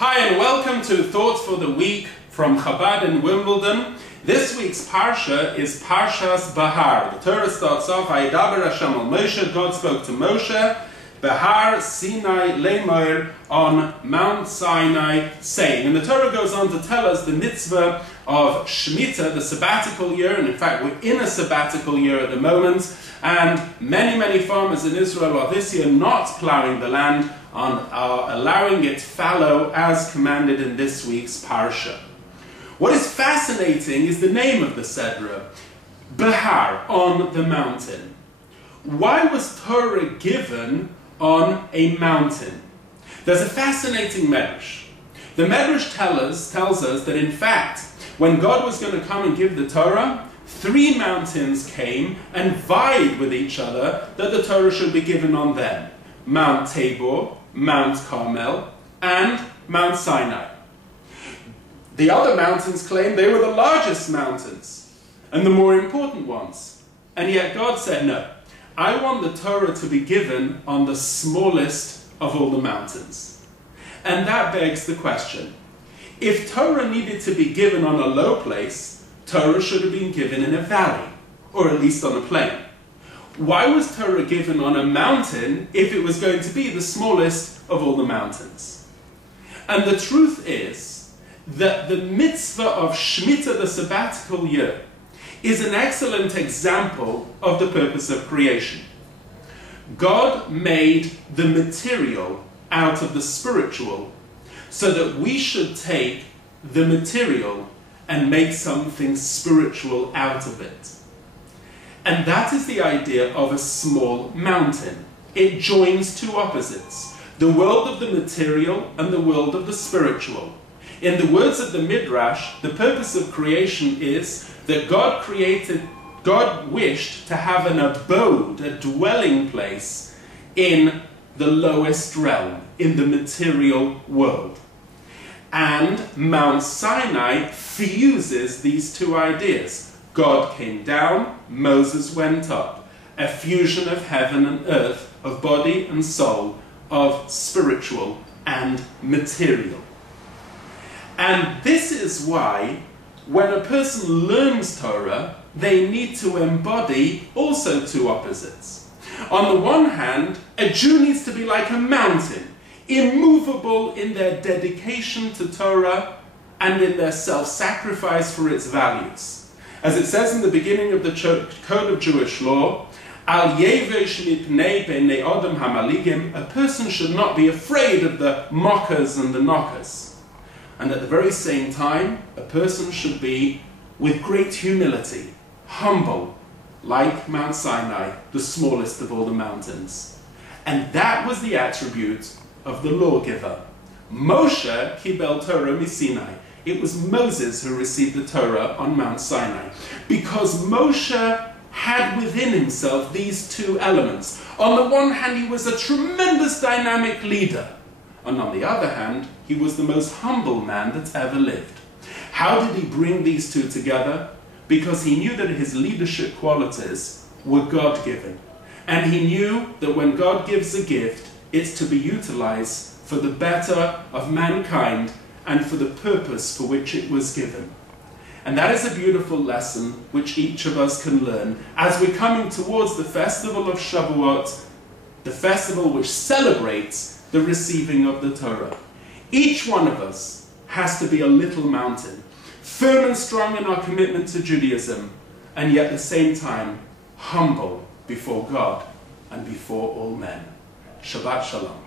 Hi and welcome to Thoughts for the Week from Chabad in Wimbledon. This week's Parsha is Parshas Bhar. The Torah starts off, Vayidaber Hashem al Moshe, God spoke to Moshe, Bhar Sinai Lemoir, on Mount Sinai, saying. And the Torah goes on to tell us the mitzvah of Shemitah, the sabbatical year, and in fact we're in a sabbatical year at the moment, and many farmers in Israel are this year not ploughing the land, are allowing it fallow as commanded in this week's Parsha. What is fascinating is the name of the Sedra, Bhar, on the mountain. Why was Torah given on a mountain? There's a fascinating medrash. The medrash tells us that in fact, when God was going to come and give the Torah, 3 mountains came and vied with each other that the Torah should be given on them. Mount Tabor, Mount Carmel, and Mount Sinai. The other mountains claimed they were the largest mountains and the more important ones. And yet God said, no, I want the Torah to be given on the smallest of all the mountains. And that begs the question, if Torah needed to be given on a low place, Torah should have been given in a valley, or at least on a plain. Why was Torah given on a mountain if it was going to be the smallest of all the mountains? And the truth is that the mitzvah of Shemitah, the sabbatical year, is an excellent example of the purpose of creation. God made the material out of the spiritual so that we should take the material and make something spiritual out of it. And that is the idea of a small mountain. It joins 2 opposites, the world of the material and the world of the spiritual. In the words of the Midrash, the purpose of creation is that God wished to have an abode, a dwelling place in the lowest realm, in the material world. And Mount Sinai fuses these 2 ideas. God came down, Moses went up. A fusion of heaven and earth, of body and soul, of spiritual and material. And this is why, when a person learns Torah, they need to embody also 2 opposites. On the one hand, a Jew needs to be like a mountain, immovable in their dedication to Torah and in their self-sacrifice for its values. As it says in the beginning of the Code of Jewish Law, Al yevesh mipnei bnei adam hamaligim, a person should not be afraid of the mockers and the knockers. And at the very same time, a person should be with great humility, humble, like Mount Sinai, the smallest of all the mountains. And that was the attribute of the lawgiver. Moshe kibel Torah miSinai. It was Moses who received the Torah on Mount Sinai, because Moshe had within himself these 2 elements. On the one hand, he was a tremendous dynamic leader, and on the other hand, he was the most humble man that's ever lived. How did he bring these 2 together? Because he knew that his leadership qualities were God-given, and he knew that when God gives a gift, it's to be utilized for the better of mankind and for the purpose for which it was given. And that is a beautiful lesson which each of us can learn as we're coming towards the festival of Shavuot, the festival which celebrates the receiving of the Torah. Each one of us has to be a little mountain, firm and strong in our commitment to Judaism, and yet at the same time humble before God and before all men. Shabbat Shalom.